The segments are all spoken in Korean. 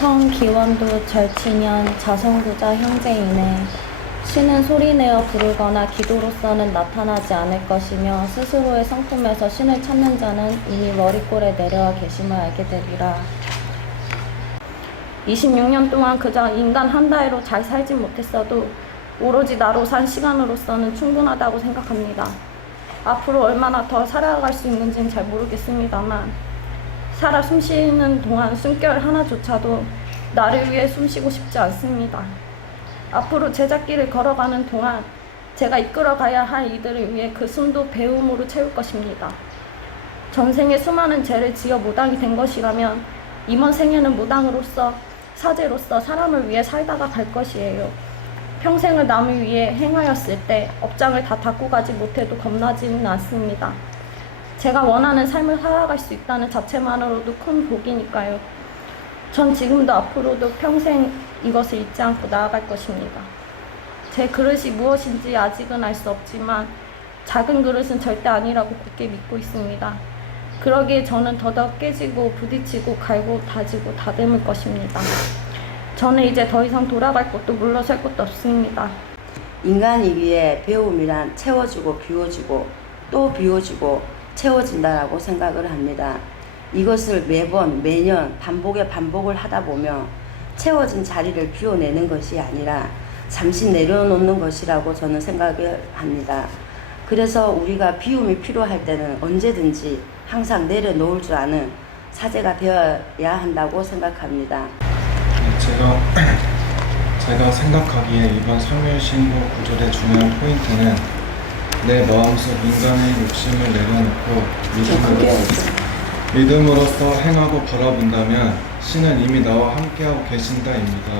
성기원도 절친년 자성구자 형제이네. 신은 소리내어 부르거나 기도로서는 나타나지 않을 것이며 스스로의 성품에서 신을 찾는 자는 이미 머리꼴에 내려와 계심을 알게 되리라. 26년 동안 그저 인간 한 다리로 잘 살진 못했어도 오로지 나로 산 시간으로서는 충분하다고 생각합니다. 앞으로 얼마나 더 살아갈 수 있는지는 잘 모르겠습니다만 살아 숨쉬는 동안 숨결 하나조차도 나를 위해 숨쉬고 싶지 않습니다. 앞으로 제작길을 걸어가는 동안 제가 이끌어가야 할 이들을 위해 그 숨도 배움으로 채울 것입니다. 전생에 수많은 죄를 지어 무당이 된 것이라면 이번 생에는 무당으로서 사제로서 사람을 위해 살다가 갈 것이에요. 평생을 남을 위해 행하였을 때 업장을 다 닦고 가지 못해도 겁나지는 않습니다. 제가 원하는 삶을 살아갈 수 있다는 자체만으로도 큰 복이니까요. 전 지금도 앞으로도 평생 이것을 잊지 않고 나아갈 것입니다. 제 그릇이 무엇인지 아직은 알 수 없지만 작은 그릇은 절대 아니라고 굳게 믿고 있습니다. 그러기에 저는 더더욱 깨지고 부딪히고 갈고 다지고 다듬을 것입니다. 저는 이제 더 이상 돌아갈 곳도 물러설 곳도 없습니다. 인간이기에 배움이란 채워주고 비워주고 또 비워주고 채워진다라고 생각을 합니다. 이것을 매번 매년 반복을 하다 보면 채워진 자리를 비워내는 것이 아니라 잠시 내려놓는 것이라고 저는 생각을 합니다. 그래서 우리가 비움이 필요할 때는 언제든지 항상 내려놓을 줄 아는 사제가 되어야 한다고 생각합니다. 제가 생각하기에 이번 성묘신고 구절의 중요한 포인트는 내 마음속 인간의 욕심을 내려놓고 믿음으로써 행하고 바라본다면 신은 이미 나와 함께하고 계신다입니다.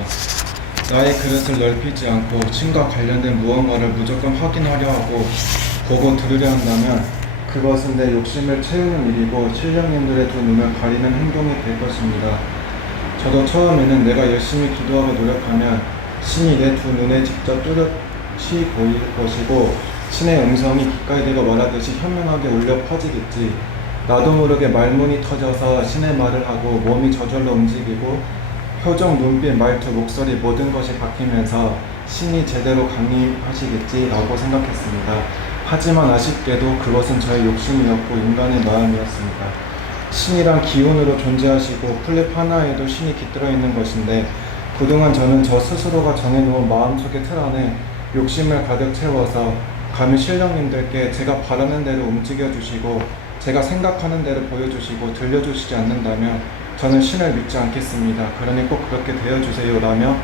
나의 그릇을 넓히지 않고 신과 관련된 무언가를 무조건 확인하려 하고 보고 들으려 한다면 그것은 내 욕심을 채우는 일이고 신령님들의 두 눈을 가리는 행동이 될 것입니다. 저도 처음에는 내가 열심히 기도하고 노력하면 신이 내 두 눈에 직접 뚜렷이 보일 것이고 신의 음성이 귓가에 대고 말하듯이 현명하게 울려 퍼지겠지. 나도 모르게 말문이 터져서 신의 말을 하고 몸이 저절로 움직이고 표정, 눈빛, 말투, 목소리 모든 것이 바뀌면서 신이 제대로 강림하시겠지라고 생각했습니다. 하지만 아쉽게도 그것은 저의 욕심이었고 인간의 마음이었습니다. 신이란 기운으로 존재하시고 플립 하나에도 신이 깃들어 있는 것인데 그동안 저는 저 스스로가 정해놓은 마음속의 틀 안에 욕심을 가득 채워서 감히 신령님들께 제가 바라는 대로 움직여주시고 제가 생각하는 대로 보여주시고 들려주시지 않는다면 저는 신을 믿지 않겠습니다. 그러니 꼭 그렇게 되어주세요 라며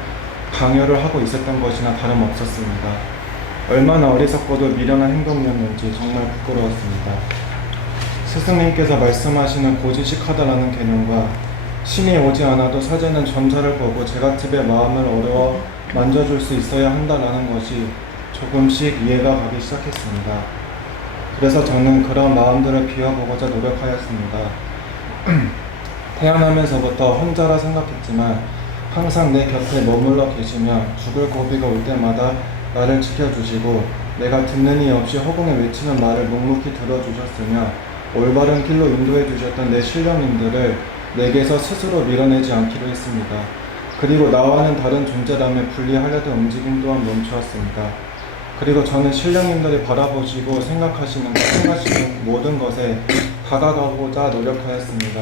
강요를 하고 있었던 것이나 다름없었습니다. 얼마나 어리석고도 미련한 행동이었는지 정말 부끄러웠습니다. 스승님께서 말씀하시는 고지식하다라는 개념과 신이 오지 않아도 사제는 점사를 보고 제갓집의 마음을 어려워 만져줄 수 있어야 한다라는 것이 조금씩 이해가 가기 시작했습니다. 그래서 저는 그런 마음들을 비워보고자 노력하였습니다. 태어나면서부터 혼자라 생각했지만 항상 내 곁에 머물러 계시며 죽을 고비가 올 때마다 나를 지켜주시고 내가 듣는 이 없이 허공에 외치는 말을 묵묵히 들어주셨으며 올바른 길로 인도해 주셨던 내 신령님들을 내게서 스스로 밀어내지 않기로 했습니다. 그리고 나와는 다른 존재라며 분리하려던 움직임 또한 멈추었습니다. 그리고 저는 신령님들이 바라보시고 생각하시는 모든 것에 다가가고자 노력하였습니다.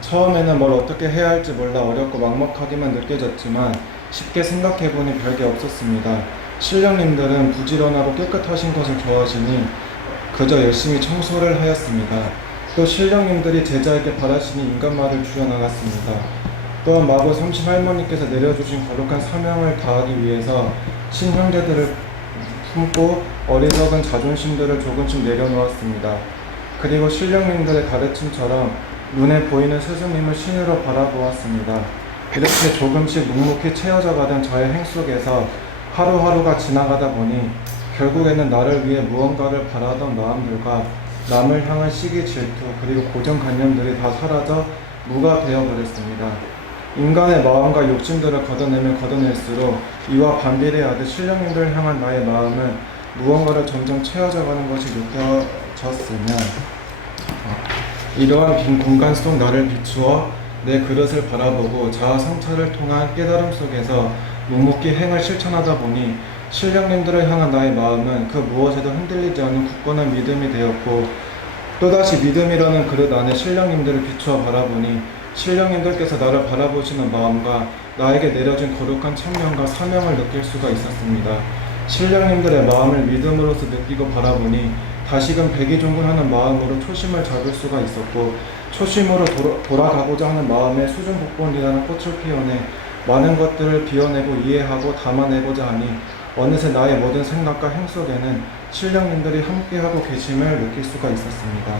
처음에는 뭘 어떻게 해야 할지 몰라 어렵고 막막하게만 느껴졌지만 쉽게 생각해보니 별게 없었습니다. 신령님들은 부지런하고 깨끗하신 것을 좋아하시니 그저 열심히 청소를 하였습니다. 또 신령님들이 제자에게 바라시니 인간말을 줄여나갔습니다. 또한 마고 삼신할머니께서 내려주신 거룩한 사명을 다하기 위해서 신형제들을 품고 어리석은 자존심들을 조금씩 내려놓았습니다. 그리고 신령님들의 가르침처럼 눈에 보이는 스승님을 신으로 바라보았습니다. 이렇게 조금씩 묵묵히 채워져 가던 저의 행 속에서 하루하루가 지나가다 보니 결국에는 나를 위해 무언가를 바라던 마음들과 남을 향한 시기 질투 그리고 고정관념들이 다 사라져 무가 되어버렸습니다. 인간의 마음과 욕심들을 걷어내면 걷어낼수록 이와 반비례하듯 신령님들을 향한 나의 마음은 무언가를 점점 채워져가는 것이 느껴졌으며 이러한 빈 공간 속 나를 비추어 내 그릇을 바라보고 자아 성찰을 통한 깨달음 속에서 묵묵히 행을 실천하다 보니 신령님들을 향한 나의 마음은 그 무엇에도 흔들리지 않는 굳건한 믿음이 되었고, 또다시 믿음이라는 그릇 안에 신령님들을 비추어 바라보니 신령님들께서 나를 바라보시는 마음과 나에게 내려진 거룩한 천명과 사명을 느낄 수가 있었습니다. 신령님들의 마음을 믿음으로써 느끼고 바라보니 다시금 백의종군하는 마음으로 초심을 잡을 수가 있었고, 초심으로 돌아가고자 하는 마음에 수중복본이라는 꽃을 피워내 많은 것들을 비워내고 이해하고 담아내고자 하니 어느새 나의 모든 생각과 행 속에는 신령님들이 함께하고 계심을 느낄 수가 있었습니다.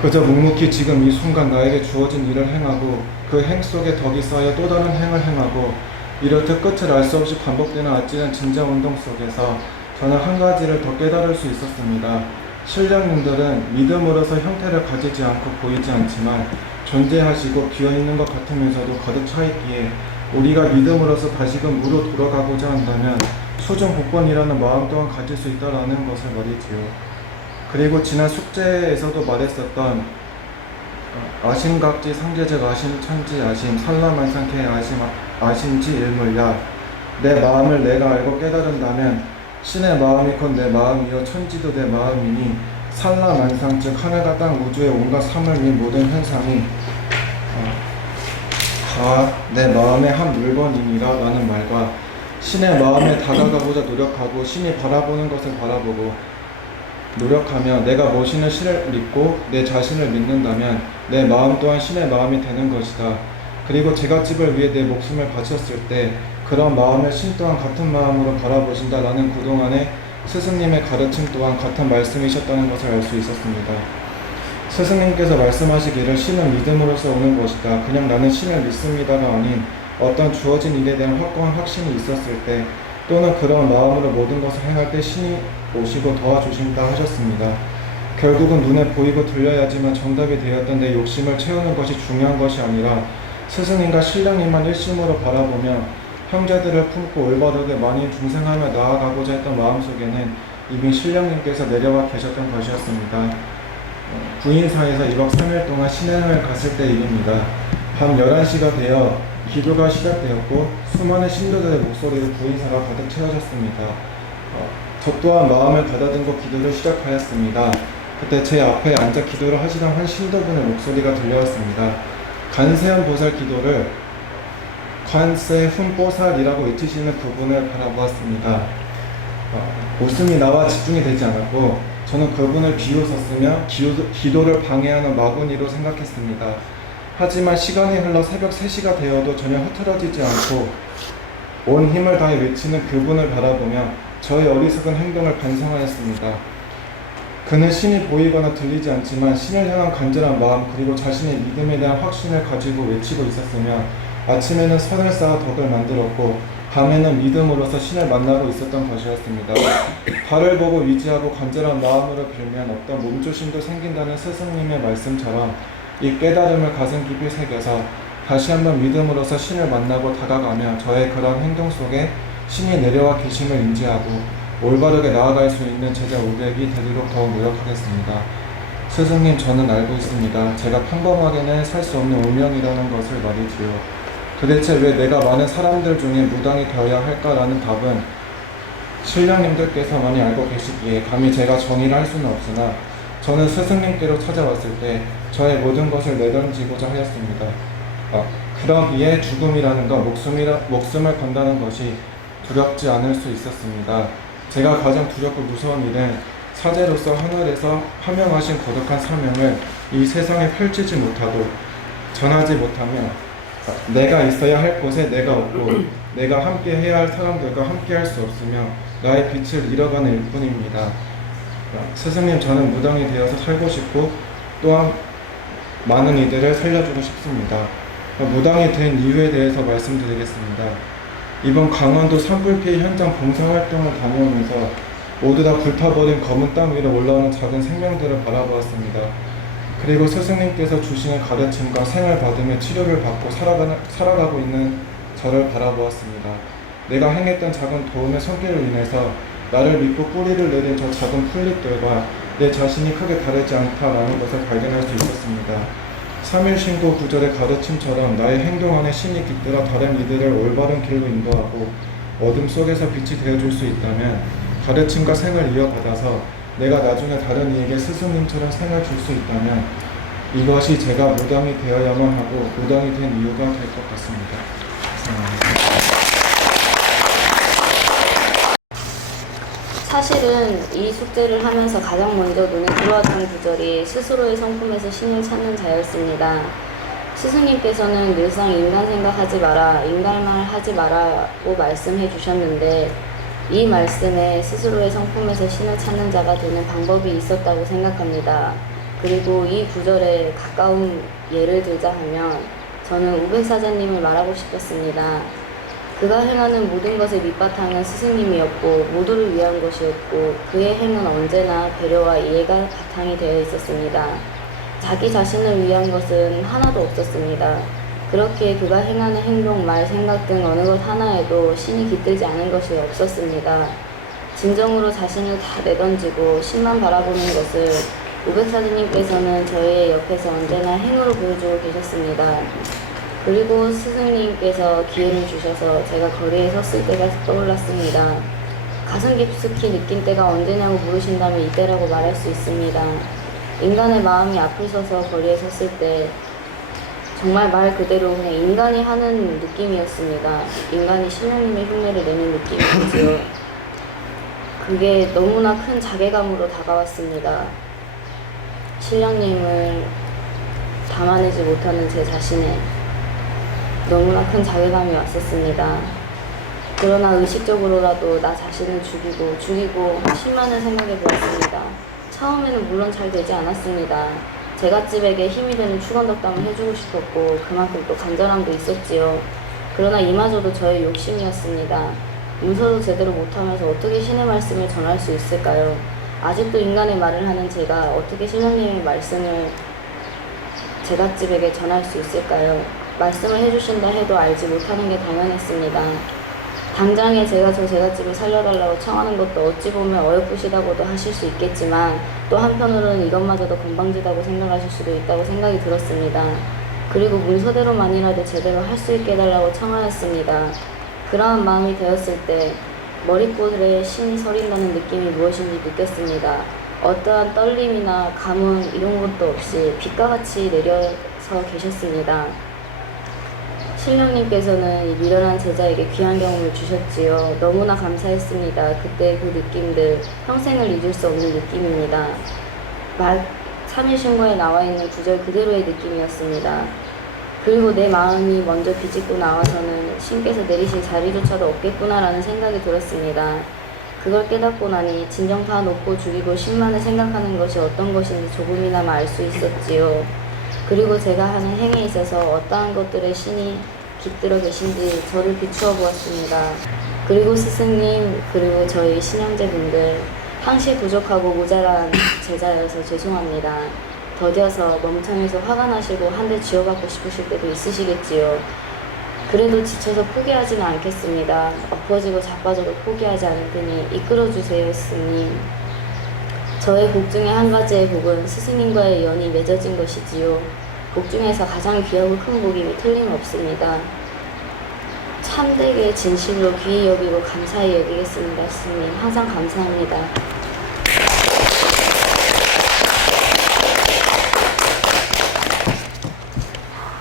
그저 묵묵히 지금 이 순간 나에게 주어진 일을 행하고 그 행 속에 덕이 쌓여 또 다른 행을 행하고 이렇듯 끝을 알 수 없이 반복되는 아찔한 진자운동 속에서 저는 한 가지를 더 깨달을 수 있었습니다. 신령님들은 믿음으로서 형태를 가지지 않고 보이지 않지만 존재하시고 비어있는 것 같으면서도 가득 차있기에 우리가 믿음으로서 다시금 무로 돌아가고자 한다면 수중복본이라는 마음 또한 가질 수 있다라는 것을 말이지요. 그리고 지난 숙제에서도 말했었던 아심각지 상제적 아심 천지 아심 산라만상케 아심지 일물야, 내 마음을 내가 알고 깨달은다면 신의 마음이 곧 내 마음이요 천지도 내 마음이니 산라만상 즉 하늘과 땅 우주의 온갖 사물 및 모든 현상이 다 내 마음의 한 물건이니라 라는 말과 신의 마음에 다가가고자 노력하고 신이 바라보는 것을 바라보고 노력하며 내가 모시는 신을 믿고 내 자신을 믿는다면 내 마음 또한 신의 마음이 되는 것이다. 그리고 제갓집을 위해 내 목숨을 바쳤을 때 그런 마음을 신 또한 같은 마음으로 바라보신다라는 그동안의 스승님의 가르침 또한 같은 말씀이셨다는 것을 알 수 있었습니다. 스승님께서 말씀하시기를 신은 믿음으로써 오는 것이다. 그냥 나는 신을 믿습니다가 아닌 어떤 주어진 일에 대한 확고한 확신이 있었을 때 또는 그런 마음으로 모든 것을 행할 때 신이 오시고 도와주신다 하셨습니다. 결국은 눈에 보이고 들려야지만 정답이 되었던 내 욕심을 채우는 것이 중요한 것이 아니라 스승님과 신령님만 일심으로 바라보며 형제들을 품고 올바르게 많이 중생하며 나아가고자 했던 마음속에는 이미 신령님께서 내려와 계셨던 것이었습니다. 구인사에서 2박 3일 동안 신행을 갔을 때 일입니다. 밤 11시가 되어 기도가 시작되었고 수많은 신도들의 목소리로 구인사가 가득 채워졌습니다. 저 또한 마음을 가다듬고 기도를 시작하였습니다. 그때 제 앞에 앉아 기도를 하시던 한 신도분의 목소리가 들려왔습니다. 간세한 보살 기도를 관세 훈보살이라고 외치시는 그분을 바라보았습니다. 웃음이 나와 집중이 되지 않았고 저는 그분을 비웃었으며 기도를 방해하는 마구니로 생각했습니다. 하지만 시간이 흘러 새벽 3시가 되어도 전혀 흐트러지지 않고 온 힘을 다해 외치는 그분을 바라보며 저의 어리석은 행동을 반성하였습니다. 그는 신이 보이거나 들리지 않지만 신을 향한 간절한 마음 그리고 자신의 믿음에 대한 확신을 가지고 외치고 있었으며 아침에는 선을 쌓아 덕을 만들었고 밤에는 믿음으로서 신을 만나고 있었던 것이었습니다. 달을 보고 위지하고 간절한 마음으로 빌면 어떤 몸조심도 생긴다는 스승님의 말씀처럼 이 깨달음을 가슴 깊이 새겨서 다시 한번 믿음으로서 신을 만나고 다가가며 저의 그런 행동 속에 신이 내려와 계심을 인지하고 올바르게 나아갈 수 있는 제자 500이 되도록 더욱 노력하겠습니다. 스승님, 저는 알고 있습니다. 제가 평범하게는 살 수 없는 운명이라는 것을 말이지요. 도대체 왜 내가 많은 사람들 중에 무당이 되어야 할까라는 답은 신령님들께서만이 알고 계시기에 감히 제가 정의를 할 수는 없으나 저는 스승님께로 찾아왔을 때 저의 모든 것을 내던지고자 하였습니다. 그러기에 죽음이라는 것, 목숨을 건다는 것이 두렵지 않을 수 있었습니다. 제가 가장 두렵고 무서운 일은 사제로서 하늘에서 하명하신 거룩한 사명을 이 세상에 펼치지 못하고 전하지 못하며 내가 있어야 할 곳에 내가 없고 내가 함께 해야 할 사람들과 함께 할 수 없으며 나의 빛을 잃어가는 일뿐입니다. 스승님, 저는 무당이 되어서 살고 싶고 또한 많은 이들을 살려주고 싶습니다. 무당이 된 이유에 대해서 말씀드리겠습니다. 이번 강원도 산불 피해 현장 봉사활동을 다녀오면서 모두 다 불타버린 검은 땅 위로 올라오는 작은 생명들을 바라보았습니다. 그리고 스승님께서 주시는 가르침과 생을 받으며 치료를 받고 살아가고 있는 저를 바라보았습니다. 내가 행했던 작은 도움의 손길로 인해서 나를 믿고 뿌리를 내린 저 작은 풀잎들과 내 자신이 크게 다르지 않다라는 것을 발견할 수 있었습니다. 3일 신고 구절의 가르침처럼 나의 행동 안에 신이 깃들어 다른 이들을 올바른 길로 인도하고 어둠 속에서 빛이 되어줄 수 있다면 가르침과 생을 이어받아서 내가 나중에 다른 이에게 스승님처럼 생을 줄 수 있다면 이것이 제가 무당이 되어야만 하고 무당이 된 이유가 될 것 같습니다. 감사합니다. 사실은 이 숙제를 하면서 가장 먼저 눈에 들어왔던 구절이 스스로의 성품에서 신을 찾는 자였습니다. 스승님께서는 늘상 인간 생각하지 마라, 인간말 하지 마라고 말씀해 주셨는데 이 말씀에 스스로의 성품에서 신을 찾는 자가 되는 방법이 있었다고 생각합니다. 그리고 이 구절에 가까운 예를 들자 하면 저는 우백사자님을 말하고 싶었습니다. 그가 행하는 모든 것의 밑바탕은 스승님이었고 모두를 위한 것이었고 그의 행은 언제나 배려와 이해가 바탕이 되어 있었습니다. 자기 자신을 위한 것은 하나도 없었습니다. 그렇게 그가 행하는 행동, 말, 생각 등 어느 것 하나에도 신이 깃들지 않은 것이 없었습니다. 진정으로 자신을 다 내던지고 신만 바라보는 것을 우백사장님께서는 저의 옆에서 언제나 행으로 보여주고 계셨습니다. 그리고 스승님께서 기회를 주셔서 제가 거리에 섰을 때가 떠올랐습니다. 가슴 깊숙이 느낀 때가 언제냐고 물으신다면 이때라고 말할 수 있습니다. 인간의 마음이 앞을 서서 거리에 섰을 때 정말 말 그대로 그냥 인간이 하는 느낌이었습니다. 인간이 신령님의 흉내를 내는 느낌이었지요. 그게 너무나 큰 자괴감으로 다가왔습니다. 신령님을 담아내지 못하는 제 자신에 너무나 큰 자괴감이 왔었습니다. 그러나 의식적으로라도 나 자신을 죽이고 신만을 생각해 보았습니다. 처음에는 물론 잘 되지 않았습니다. 제갓집에게 힘이 되는 축원덕담을 해주고 싶었고 그만큼 또 간절함도 있었지요. 그러나 이마저도 저의 욕심이었습니다. 문서도 제대로 못하면서 어떻게 신의 말씀을 전할 수 있을까요? 아직도 인간의 말을 하는 제가 어떻게 신령님의 말씀을 제갓집에게 전할 수 있을까요? 말씀을 해주신다 해도 알지 못하는 게 당연했습니다. 당장에 제가 저 제갓집을 살려달라고 청하는 것도 어찌 보면 어여쁘시다고도 하실 수 있겠지만 또 한편으로는 이것마저도 건방지다고 생각하실 수도 있다고 생각이 들었습니다. 그리고 문서대로만이라도 제대로 할 수 있게 해달라고 청하였습니다. 그러한 마음이 되었을 때 머릿골에 신이 서린다는 느낌이 무엇인지 느꼈습니다. 어떠한 떨림이나 감흥 이런 것도 없이 빛과 같이 내려서 계셨습니다. 신령님께서는 이 미련한 제자에게 귀한 경험을 주셨지요. 너무나 감사했습니다. 그때 그 느낌들 평생을 잊을 수 없는 느낌입니다. 3일 신고에 나와 있는 구절 그대로의 느낌이었습니다. 그리고 내 마음이 먼저 비집고 나와서는 신께서 내리실 자리조차도 없겠구나라는 생각이 들었습니다. 그걸 깨닫고 나니 진정 다 놓고 죽이고 신만을 생각하는 것이 어떤 것인지 조금이나마 알 수 있었지요. 그리고 제가 하는 행위에 있어서 어떠한 것들의 신이 깃들어 계신지 저를 비추어 보았습니다. 그리고 스승님, 그리고 저희 신형제분들, 항시 부족하고 모자란 제자여서 죄송합니다. 더뎌서 멍청해서 화가 나시고 한 대 쥐어받고 싶으실 때도 있으시겠지요. 그래도 지쳐서 포기하지는 않겠습니다. 엎어지고 자빠져도 포기하지 않을 테니 이끌어주세요, 스승님. 저의 복 중에 한 가지의 복은 스승님과의 연이 맺어진 것이지요. 복 중에서 가장 귀하고 큰 복임이 틀림없습니다. 참되게 진실로 귀히 여기고 감사히 여기겠습니다, 스승님. 항상 감사합니다.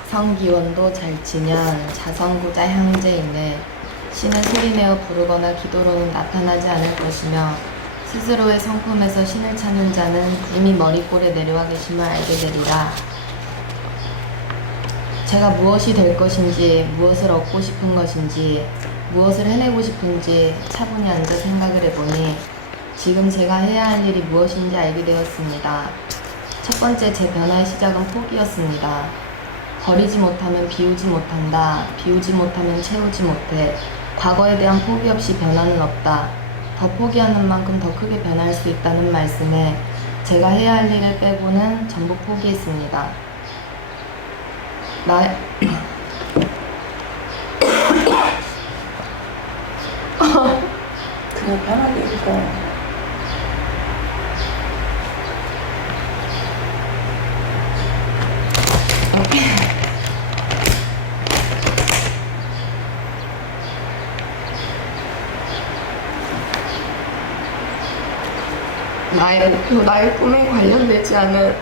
성기원도 잘 치면 자성구자 형제임에 신은 소리내어 부르거나 기도로는 나타나지 않을 것이며 스스로의 성품에서 신을 찾는 자는 이미 머릿골에 내려와 계심을 알게 되리라. 제가 무엇이 될 것인지, 무엇을 얻고 싶은 것인지, 무엇을 해내고 싶은지 차분히 앉아 생각을 해보니 지금 제가 해야 할 일이 무엇인지 알게 되었습니다. 첫 번째 제 변화의 시작은 포기였습니다. 버리지 못하면 비우지 못한다. 비우지 못하면 채우지 못해. 과거에 대한 포기 없이 변화는 없다. 더 포기하는 만큼 더 크게 변할 수 있다는 말씀에 제가 해야 할 일을 빼고는 전부 포기했습니다. 그냥 편하게 읽어. 나의 목표, 나의 꿈에 관련되지 않은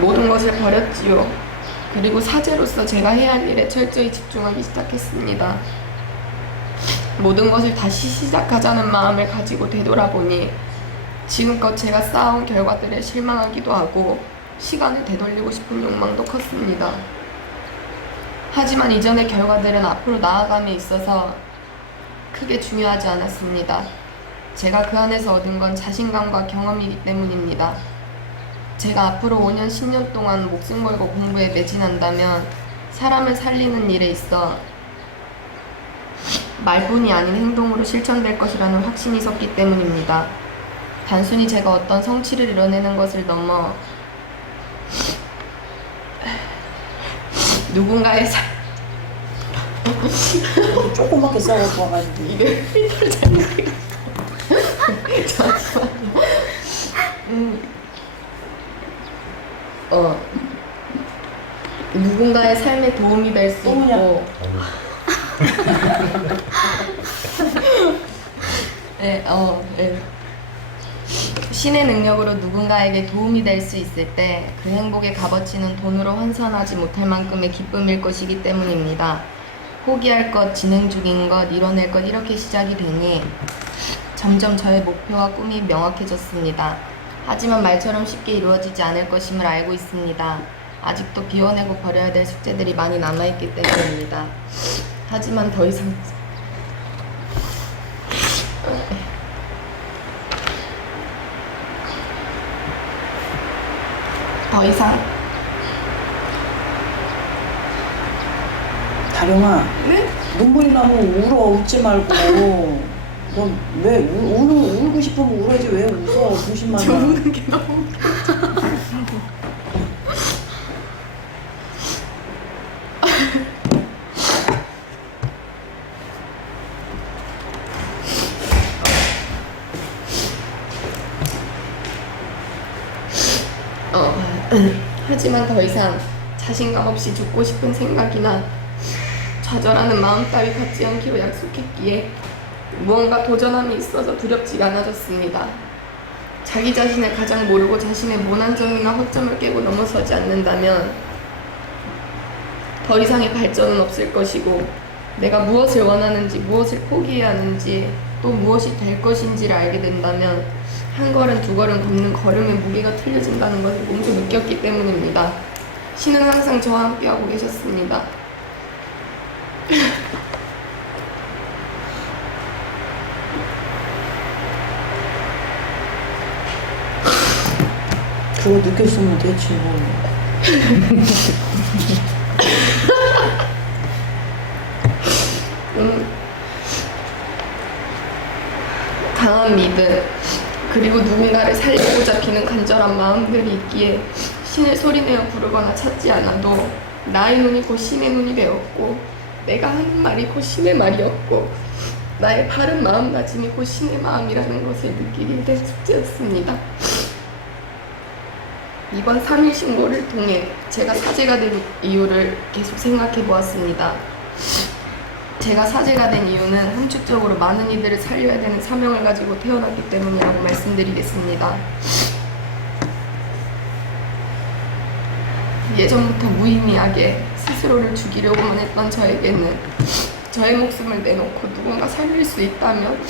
모든 것을 버렸지요. 그리고 사제로서 제가 해야 할 일에 철저히 집중하기 시작했습니다. 모든 것을 다시 시작하자는 마음을 가지고 되돌아보니 지금껏 제가 쌓아온 결과들에 실망하기도 하고 시간을 되돌리고 싶은 욕망도 컸습니다. 하지만 이전의 결과들은 앞으로 나아감에 있어서 크게 중요하지 않았습니다. 제가 그 안에서 얻은 건 자신감과 경험이기 때문입니다. 제가 앞으로 5년, 10년 동안 목숨 걸고 공부에 매진한다면 사람을 살리는 일에 있어 말뿐이 아닌 행동으로 실천될 것이라는 확신이 섰기 때문입니다. 단순히 제가 어떤 성취를 이뤄내는 것을 넘어 누군가의 조그맣게 썰어서 와가지고 이게 삐뚤 잘못이 잠시만요. 누군가의 삶에 도움이 될 수 있고 네, 신의 능력으로 누군가에게 도움이 될 수 있을 때 그 행복의 값어치는 돈으로 환산하지 못할 만큼의 기쁨일 것이기 때문입니다. 포기할 것, 진행 중인 것, 이뤄낼 것 이렇게 시작이 되니 점점 저의 목표와 꿈이 명확해졌습니다. 하지만 말처럼 쉽게 이루어지지 않을 것임을 알고 있습니다. 아직도 비워내고 버려야 될 숙제들이 많이 남아있기 때문입니다. 하지만 더 이상 다령아, 네? 눈물이 나면 울어. 웃지 말고. 너 왜 울고 싶으면 울어야지. 왜 웃어? 무심하냐. 웃는 게 너무 하지만 더 이상 자신감 없이 죽고 싶은 생각이나 좌절하는 마음 따위 갖지 않기로 약속했기에 무언가 도전함이 있어서 두렵지가 않아졌습니다. 자기 자신을 가장 모르고 자신의 모난 점이나 허점을 깨고 넘어서지 않는다면 더 이상의 발전은 없을 것이고 내가 무엇을 원하는지, 무엇을 포기해야 하는지, 또 무엇이 될 것인지를 알게 된다면 한 걸음 두 걸음 걷는 걸음의 무게가 틀려진다는 것을 몸소 느꼈기 때문입니다. 신은 항상 저와 함께하고 계셨습니다. 그거 느꼈으면 됐지 뭐. 강한 믿음, 그리고 누군가를 살리고자 비는 간절한 마음들이 있기에 신을 소리내어 부르거나 찾지 않아도 나의 눈이 곧 신의 눈이 되었고 내가 하는 말이 곧 신의 말이었고 나의 바른 마음가짐이 곧 신의 마음이라는 것을 느끼게 된 숙제였습니다. 이번 3일 신고를 통해 제가 사제가 된 이유를 계속 생각해 보았습니다. 제가 사제가 된 이유는 함축적으로 많은 이들을 살려야 되는 사명을 가지고 태어났기 때문이라고 말씀드리겠습니다. 예전부터 무의미하게 스스로를 죽이려고만 했던 저에게는 저의 목숨을 내놓고 누군가 살릴 수 있다면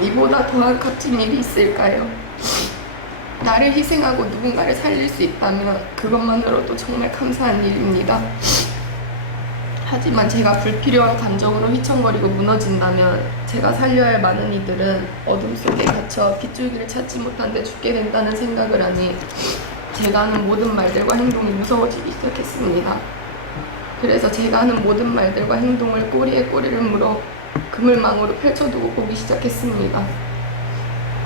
이보다 더한 값진 일이 있을까요? 나를 희생하고 누군가를 살릴 수 있다면 그것만으로도 정말 감사한 일입니다. 하지만 제가 불필요한 감정으로 휘청거리고 무너진다면 제가 살려야 할 많은 이들은 어둠 속에 갇혀 빗줄기를 찾지 못한 데 죽게 된다는 생각을 하니 제가 하는 모든 말들과 행동이 무서워지기 시작했습니다. 그래서 제가 하는 모든 말들과 행동을 꼬리에 꼬리를 물어 그물망으로 펼쳐두고 보기 시작했습니다.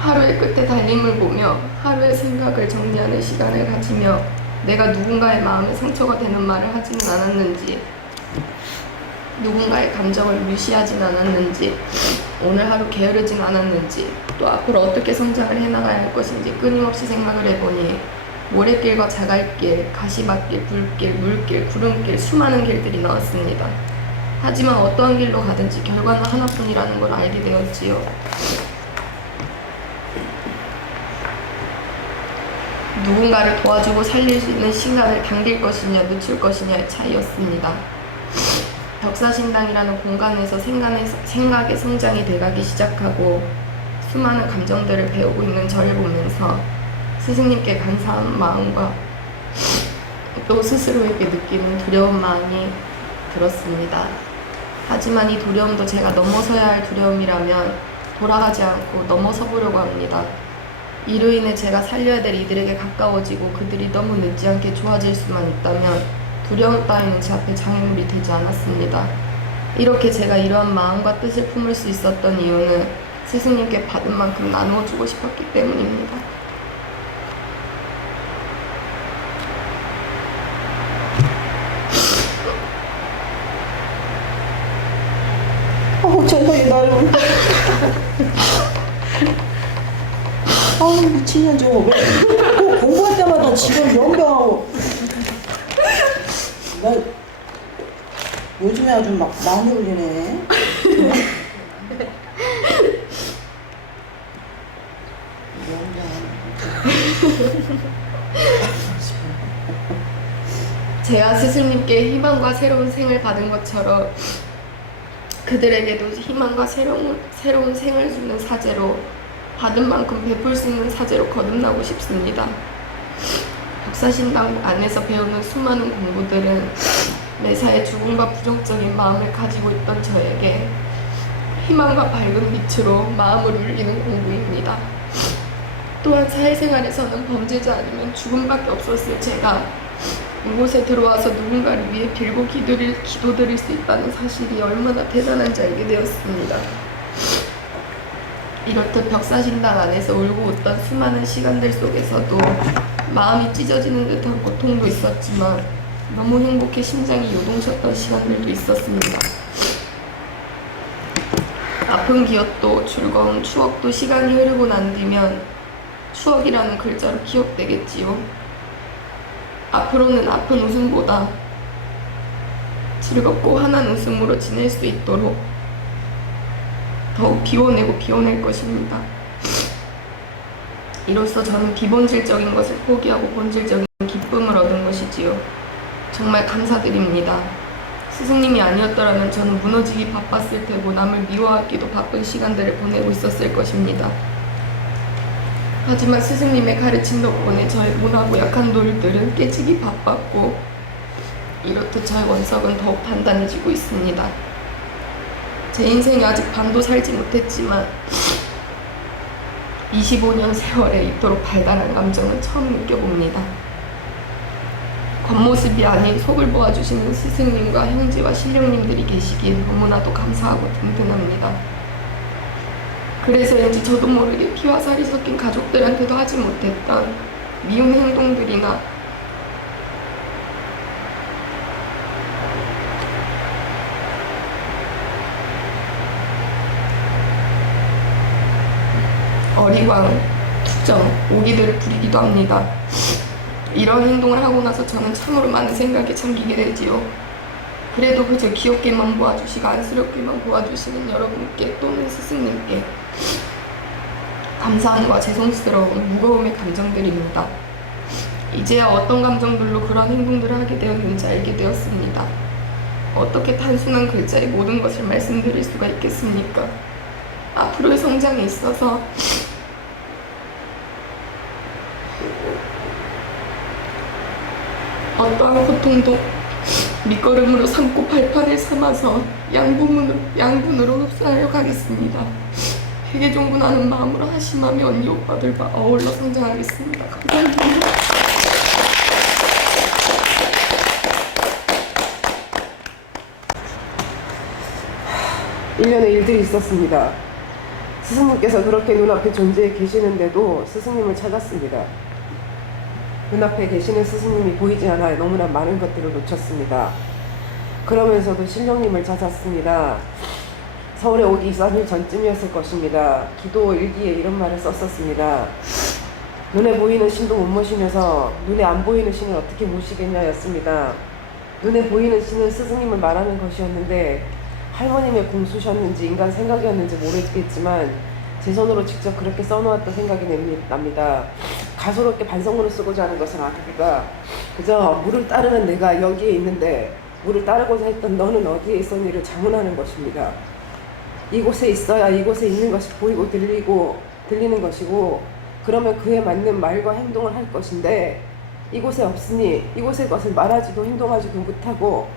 하루의 끝에 달림을 보며 하루의 생각을 정리하는 시간을 가지며 내가 누군가의 마음에 상처가 되는 말을 하지는 않았는지, 누군가의 감정을 무시하진 않았는지, 오늘 하루 게으르진 않았는지, 또 앞으로 어떻게 성장을 해나가야 할 것인지 끊임없이 생각을 해보니 모래길과 자갈길, 가시밭길, 불길, 물길, 구름길, 수많은 길들이 나왔습니다. 하지만 어떠한 길로 가든지 결과는 하나뿐이라는 걸 알게 되었지요. 누군가를 도와주고 살릴 수 있는 시간을 당길 것이냐 늦출 것이냐의 차이였습니다. 벽사신당이라는 공간에서 생각의 성장이 돼가기 시작하고 수많은 감정들을 배우고 있는 저를 보면서 스승님께 감사한 마음과 또 스스로에게 느끼는 두려운 마음이 들었습니다. 하지만 이 두려움도 제가 넘어서야 할 두려움이라면 돌아가지 않고 넘어서 보려고 합니다. 이로 인해 제가 살려야 될 이들에게 가까워지고 그들이 너무 늦지 않게 좋아질 수만 있다면 두려움 따위는 제 앞에 장애물이 되지 않았습니다. 이렇게 제가 이러한 마음과 뜻을 품을 수 있었던 이유는 스승님께 받은 만큼 나누어 주고 싶었기 때문입니다. 세상에 나를 미친년 저거 왜 공부할 때마다 지금 연병하고 나 요즘에 아주 막 많이 울리네. 제가 스승님께 희망과 새로운 생을 받은 것처럼 그들에게도 희망과 새로운 생을 주는 사제로 받은 만큼 베풀 수 있는 사제로 거듭나고 싶습니다. 벽사신당 안에서 배우는 수많은 공부들은 매사에 죽음과 부정적인 마음을 가지고 있던 저에게 희망과 밝은 빛으로 마음을 울리는 공부입니다. 또한 사회생활에서는 범죄자 아니면 죽음밖에 없었을 제가 이곳에 들어와서 누군가를 위해 빌고 기도드릴 수 있다는 사실이 얼마나 대단한지 알게 되었습니다. 이렇듯 벽사신당 안에서 울고 웃던 수많은 시간들 속에서도 마음이 찢어지는 듯한 고통도 있었지만 너무 행복해 심장이 요동쳤던 시간들도 있었습니다. 아픈 기억도 즐거운 추억도 시간이 흐르고 난 뒤면 추억이라는 글자로 기억되겠지요. 앞으로는 아픈 웃음보다 즐겁고 환한 웃음으로 지낼 수 있도록 더욱 비워낼 것입니다. 이로써 저는 비본질적인 것을 포기하고 본질적인 기쁨을 얻은 것이지요. 정말 감사드립니다. 스승님이 아니었더라면 저는 무너지기 바빴을 테고 남을 미워하기도 바쁜 시간들을 보내고 있었을 것입니다. 하지만 스승님의 가르침 덕분에 저의 모나고 약한 돌들은 깨지기 바빴고 이렇듯 저의 원석은 더욱 단단해지고 있습니다. 제 인생에 아직 반도 살지 못했지만 25년 세월에 이토록 달달한 감정은 처음 느껴봅니다. 겉모습이 아닌 속을 보아주시는 스승님과 형제와 신령님들이 계시기에 너무나도 감사하고 든든합니다. 그래서인지 저도 모르게 피와 살이 섞인 가족들한테도 하지 못했던 미운 행동들이나 어리광, 투정, 오기들을 부리기도 합니다. 이런 행동을 하고 나서 저는 참으로 많은 생각에 잠기게 되지요. 그래도 그저 귀엽게만 보아주시고 안쓰럽게만 보아주시는 여러분께 또는 스승님께 감사함과 죄송스러운 무거움의 감정들입니다. 이제야 어떤 감정들로 그런 행동들을 하게 되었는지 알게 되었습니다. 어떻게 단순한 글자에 모든 것을 말씀드릴 수가 있겠습니까? 앞으로의 성장에 있어서 어떠한 고통도 밑거름으로 삼고 발판을 삼아서 양분으로 흡수하려 가겠습니다. 회개종군하는 마음으로 하심하며 언니 오빠들과 어울러 성장하겠습니다. 감사합니다. 1년의 일들이 있었습니다. 스승님께서 그렇게 눈앞에 존재해 계시는데도 스승님을 찾았습니다. 눈앞에 계시는 스승님이 보이지 않아 너무나 많은 것들을 놓쳤습니다. 그러면서도 신령님을 찾았습니다. 서울에 오기 2-3일 전쯤이었을 것입니다. 기도 일기에 이런 말을 썼었습니다. 눈에 보이는 신도 못 모시면서 눈에 안 보이는 신을 어떻게 모시겠냐 였습니다. 눈에 보이는 신은 스승님을 말하는 것이었는데 할머님의 공수셨는지 인간 생각이었는지 모르겠지만 제 손으로 직접 그렇게 써놓았던 생각이 납니다. 가소롭게 반성문을 쓰고자 하는 것은 아닙니다. 그저 물을 따르는 내가 여기에 있는데 물을 따르고자 했던 너는 어디에 있었니를 자문하는 것입니다. 이곳에 있어야 이곳에 있는 것이 보이고 들리는 것이고, 그러면 그에 맞는 말과 행동을 할 것인데, 이곳에 없으니 이곳의 것을 말하지도 행동하지도 못하고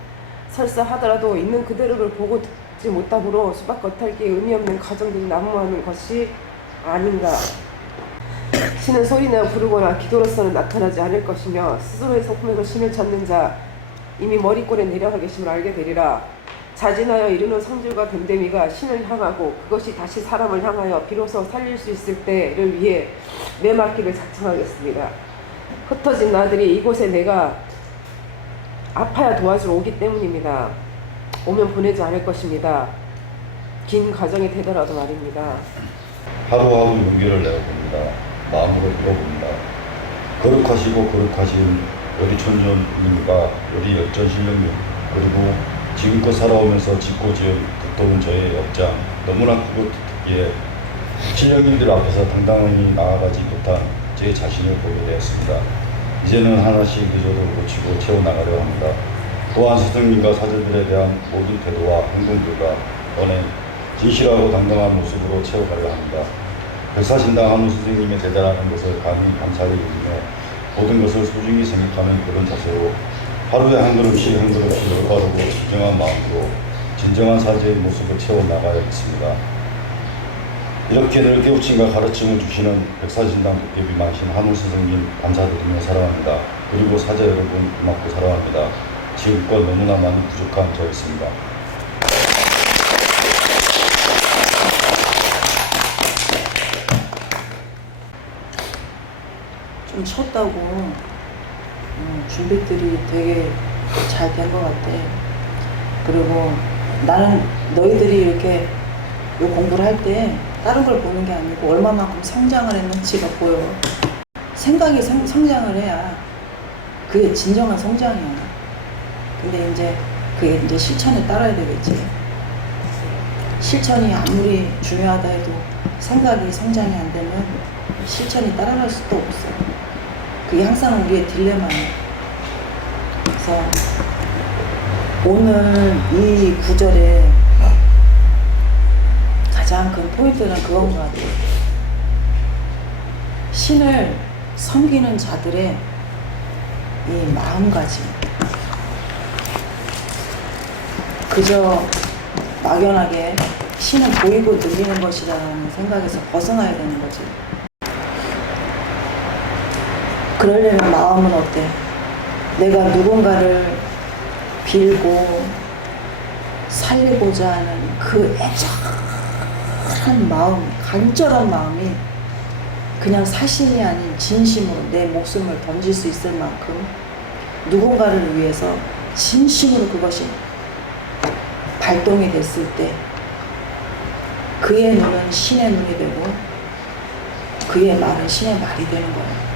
설사 하더라도 있는 그대로를 보고 듣지 못함으로 수박 겉핥기에 의미 없는 가정들이 난무하는 것이 아닌가. 신은 소리나 부르거나 기도로서는 나타나지 않을 것이며 스스로의 성품에서 신을 찾는 자 이미 머리꼴에 내려가 계심을 알게 되리라. 자진하여 이루는 성질과 됨됨이가 신을 향하고 그것이 다시 사람을 향하여 비로소 살릴 수 있을 때를 위해 매맞기를 작정하겠습니다. 흩어진 나들이 이곳에 내가 아파야 도와주러 오기 때문입니다. 오면 보내지 않을 것입니다. 긴 과정이 되더라도 말입니다. 하루하루 용기를 내어봅니다. 마음으로 읽어봅니다. 거룩하시고 거룩하신 우리 촌전님과 우리 열전신령님, 그리고 지금껏 살아오면서 짓고 지은 극도는 저의 역장 너무나 크고 특기에 신령님들 앞에서 당당히 나아가지 못한 제 자신을 보게 되었습니다. 이제는 하나씩 의존을 고치고 채워나가려 합니다. 또한 스승님과 사제들에 대한 모든 태도와 행동들과 언행, 진실하고 당당한 모습으로 채워가려 합니다. 백사신당 한우 스승님의 대단한 것을 감히 감사히 여기며 모든 것을 소중히 생각하는 그런 자세로 하루에 한 걸음씩 올바르고 진정한 마음으로 진정한 사제의 모습을 채워나가야겠습니다. 이렇게 늘 깨우침과 가르침을 주시는 백사신당 도깨비 만신 한우 스승님 감사드리며 사랑합니다. 그리고 사제 여러분 고맙고 사랑합니다. 지금껏 너무나 많이 부족한 저였습니다. 좀 쳤다고 준비들이 되게 잘 된 것 같아. 그리고 나는 너희들이 이렇게 요 공부를 할 때 다른 걸 보는 게 아니고 얼마만큼 성장을 했는지가 보여. 생각이 성장을 해야 그게 진정한 성장이야. 근데 이제 그게 이제 실천에 따라야 되겠지. 실천이 아무리 중요하다 해도 생각이 성장이 안 되면 실천이 따라갈 수도 없어. 그게 항상 우리의 딜레마야. 그래서 오늘 이 구절에 가장 큰 포인트는 그건 것 같아요. 신을 섬기는 자들의 이 마음가짐. 그저 막연하게 신은 보이고 들리는 것이라는 생각에서 벗어나야 되는 거지. 그러려면 마음은 어때? 내가 누군가를 빌고 살리고자 하는 그 애절한 마음, 간절한 마음이 그냥 사실이 아닌 진심으로 내 목숨을 던질 수 있을 만큼 누군가를 위해서 진심으로 그것이 발동이 됐을 때 그의 눈은 신의 눈이 되고 그의 말은 신의 말이 되는 거예요.